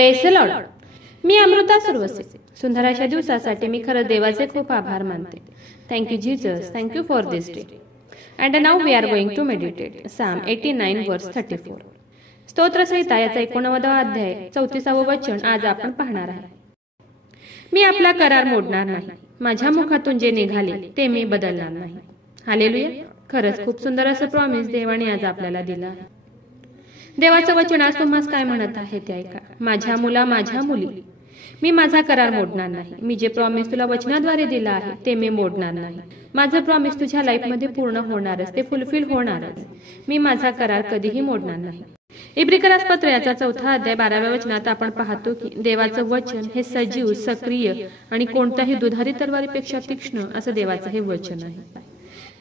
Praise the lord. मी अमृता सुरवसे. सुंदर अशा दिवसासाठी मी खरं देवाचे खूप आभार मानते. Thank you Jesus, thank you for this day. And now we are going to meditate psalm 89 verse 34. स्तोत्रसंहिता याचा 19वा अध्याय 34वे वचन आज आपण पाहणार आहे. मी आपला करार मोडणार नाही, माझ्या मुखातून जे निघाले ते मी बदलणार नाही. हालेलुया. खरंच खूप सुंदर असं प्रॉमिस देवाने आज आपल्याला दिलं आहे. देवाचं वचन आज तुम्हाला काय म्हणत आहे ते ऐका. माझ्या मुला, माझ्या मुली, मी माझा करार मोडणार नाही. मी जे प्रॉमिस तुला वचनाद्वारे दिला आहे ते मी मोडणार नाही. माझं प्रॉमिस तुझ्या लाईफमध्ये पूर्ण होणारच, ते फुलफिल होणारच. मी माझा करार कधीही मोडणार नाही. इब्रिकरास पत्र याचा 4था अध्याय 12व्या वचनात आपण पाहतो की देवाचं वचन हे सजीव, सक्रिय आणि कोणत्याही दुधारी तलवारीपेक्षा तीक्ष्ण असं देवाचं हे वचन आहे.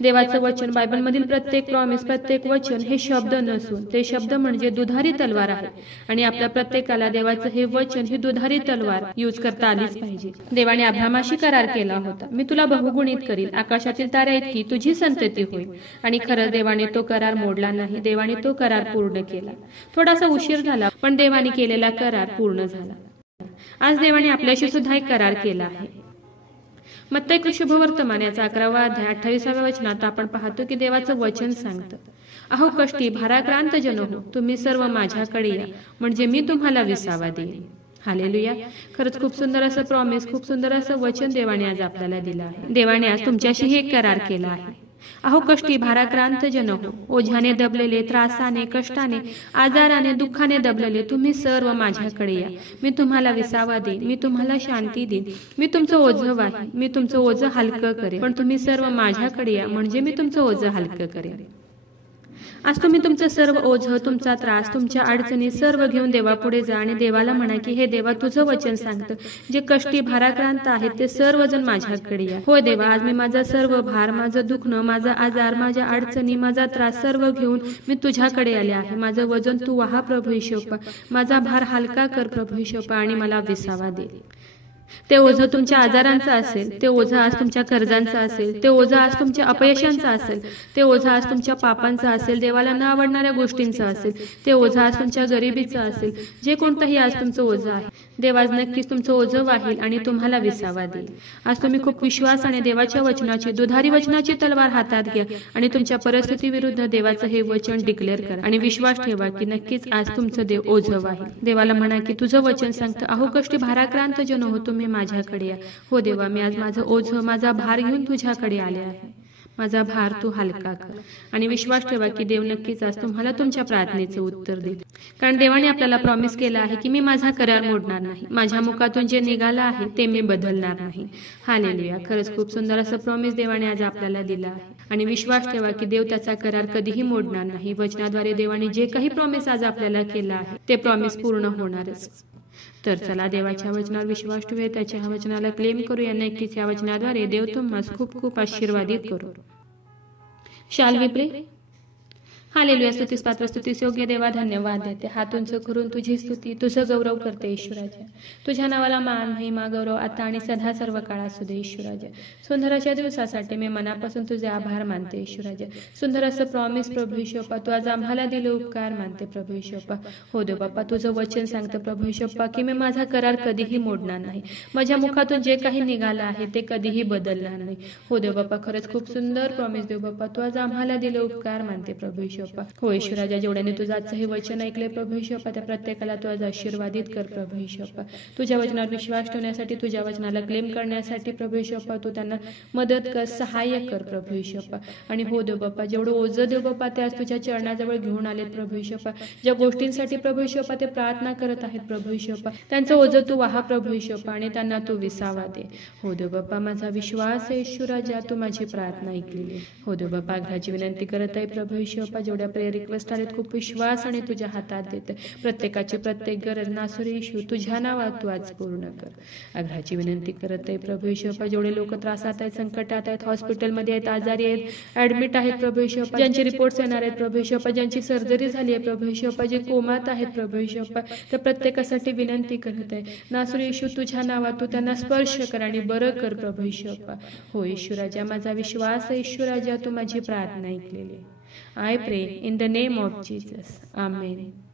देवाचं वचन, बायबलमधील प्रत्येक प्रॉमिस, प्रत्येक वचन हे शब्द नसून ते शब्द म्हणजे दुधारी तलवार आहे. आणि आपल्या प्रत्येकाला देवाचं हे वचन ही दुधारी तलवार यूज करता आलीच पाहिजे. देवाने अब्राहामाशी करार केला होता, मी तुला बहुगुणित करील, आकाशातील ताऱ्या इतकी तुझी संतती होईल. आणि खरं देवाने तो करार मोडला नाही. देवाने तो करार पूर्ण केला. थोडासा उशीर झाला, पण देवाने केलेला करार पूर्ण झाला. आज देवाने आपल्याशी सुद्धा एक करार केला आहे. मत्ती शुभवर्तमान याचा 11वा अध्याय 28व्या वचनात आपण पाहतो की देवाचं वचन सांगतं, अहो कष्टी भाराक्रांत जन हो, तुम्ही सर्व माझ्याकडे या, म्हणजे मी तुम्हाला विसावा देईन. हालेलुया. खरंच खूप सुंदर असं प्रॉमिस, खूप सुंदर असं वचन देवाने आज आपल्याला दिलं आहे. देवाने आज तुमच्याशी एक करार केला आहे. अहो कष्टी भाराक्रांत जन हो, ओझ्याने दबलेले, त्रासाने, कष्टाने, आजाराने, दुःखाने दबलेले, तुम्ही सर्व माझ्याकडे या, मी तुम्हाला विसावा देईन, मी तुम्हाला शांती देईन, मी तुमचं ओझं वाहीन, मी तुमचं ओझं हलकं करेन. पण तुम्ही सर्व माझ्याकडे या, म्हणजे मी तुमचं ओझं हलकं करेन. आज तुम्ही तुमचं सर्व ओझं, तुमचा त्रास, तुमच्या अडचणी सर्व घेऊन देवापुढे जा आणि देवाला म्हणा की हे देवा, तुझं वचन सांगतं जे कष्टी भाराक्रांत आहेत ते सर्वजण माझ्याकडे या. होय देवा, आज मी माझा सर्व भार, माझं दुखणं, माझा आजार, माझ्या अडचणी, माझा त्रास सर्व घेऊन मी तुझ्याकडे आले आहे. माझं वजन तू वाहा प्रभू येशूप्पा, माझा भार हलका कर प्रभू येशूप्पा आणि मला विसावा दे. ते ओझं तुमच्या आजारांचं असेल, ते ओझं आज तुमच्या कर्जांचं असेल, ते ओझं आज तुमच्या अपयशांचं असेल, ते ओझं आज तुमच्या पापांचं असेल, देवाला न आवडणाऱ्या गोष्टींचं असेल, ते ओझं आज तुमच्या गरिबीचं असेल, जे कोणतंही आज तुमचं ओझं आहे, देव आज नक्कीच तुमचं ओझं वाहील आणि तुम्हाला विसावा देईल. आज तुम्ही खूप विश्वासाने देवाच्या वचनाची, दुधारी वचनाची तलवार हातात घ्या आणि तुमच्या परिस्थिती विरुद्ध देवाचं हे वचन डिक्लेअर करा आणि विश्वास ठेवा की नक्कीच आज तुमचं देव ओझं वाहील. देवाला म्हणा की तुझं वचन सांगतं, अहो कष्टी भाराक्रांत जन हो, तुम्ही माझ्याकडे या. हो देवा, मी आज माझं ओझं, माझा भार घेऊन तुझ्याकडे आले आहे. माझा भार तू हलका कर. आणि विश्वास ठेवा की देव नक्कीच आज तुम्हाला तुमच्या प्रार्थनेचं उत्तर देईल. कारण देवाने आपल्याला प्रॉमिस केला आहे की मी माझा करार मोडणार नाही, माझ्या मुखातून जे निघालं आहे ते मी बदलणार नाही. हालेलुया. खरंच खूप सुंदर असं प्रॉमिस देवाने आज आपल्याला दिलं आहे. आणि विश्वास ठेवा की देव त्याचा करार कधीही मोडणार नाही. वचनाद्वारे देवाने जे काही प्रॉमिस आज आपल्याला केलं आहे ते प्रॉमिस पूर्ण होणारच. तर चला देवाच्या वचनावर विश्वास ठेवूया, त्याच्या वचनाला क्लेम करूया. नक्कीच या वचनाद्वारे देव तुम्हाला खूप खूप आशीर्वादित करू. शाल वी प्रे. हालेलुया. स्तुतीस पात्र, स्तुतीस योग्य देवा, धन्यवाद देते. हात उंच करून तुझी स्तुती, तुझं गौरव करते ईश्वराच्या. तुझ्या नावाला मान, महिमा, गौरव आता आणि सदा सर्व काळ असू दे ईश्वराच्या. सुंदर अशा दिवसासाठी मी मनापासून तुझे आभार मानते ईश्वराच्या. सुंदर असं प्रॉमिस प्रभू येशूप्पा, तू आज आम्हाला दिले उपकार मानते प्रभू येशूप्पा. हो देव बाप्पा, तुझं वचन सांगतं प्रभू येशूप्पा की मी माझा करार कधीही मोडणार नाही. माझ्या मुखातून जे काही निघालं आहे ते कधीही बदलणार नाही. हो देव बाप्पा, खरंच खूप सुंदर प्रॉमिस देव बाप्पा, तू आज आम्हाला दिले उपकार मानते प्रभू येशूप्पा. हो ईश्वराच्या, जेवढ्याने तुझं आजचं हे वचन ऐकलंय प्रभू येशूप्पा, त्या प्रत्येकाला तू आज आशीर्वादित कर प्रभू येशूप्पा. तुझ्या वचनावर विश्वास ठेवण्यासाठी, तुझ्या वचनाला क्लेम करण्यासाठी प्रभू येशूप्पा तू त्यांना मदत कर, सहाय्य कर प्रभू येशूप्पा. आणि हो देव बाप्पा, जेवढं ओझं देव बाप्पा ते आज तुझ्या चरणाजवळ घेऊन आलेत प्रभू येशूप्पा, ज्या गोष्टींसाठी प्रभू येशूप्पा ते प्रार्थना करत आहेत प्रभू येशूप्पा, त्यांचं ओझं तू वाहा प्रभू येशूप्पा आणि त्यांना तू विसावा दे. हो देव बाप्पा, माझा विश्वास आहे ईश्वराच्या, तू माझी प्रार्थना ऐकलेली. हो देव बाप्पा, आग्रहाची विनंती करत आहे प्रभू येशूप्पा, जेवढ्या प्रेयर रिक्वेस्ट आलेत खूप विश्वास आणि तुझ्या हातात देते. प्रत्येकाची प्रत्येक गरज नासुरी येशू तुझ्या नावात तू आज पूर्ण कर. आग्रहाची विनंती करत आहे प्रभू येशूप्पा, जेवढे लोक त्रासात आहेत, संकटात आहेत, हॉस्पिटलमध्ये आहेत, आजारी आहेत, ऍडमिट आहेत प्रभू येशूप्पा, ज्यांचे रिपोर्ट्स येणार आहेत प्रभू येशूप्पा, ज्यांची सर्जरी झाली आहे प्रभू येशूप्पा, जे कोमात आहेत प्रभू येशूप्पा, त्या प्रत्येकासाठी विनंती करत आहे. नासुरी येशू तुझ्या नावात तू त्यांना स्पर्श कर आणि बरं कर प्रभू येशूप्पा. हो ईश्वराजा, माझा विश्वास आहे ईश्वराजा, तू माझी प्रार्थना ऐकलेली. I pray in the name of Jesus. Amen.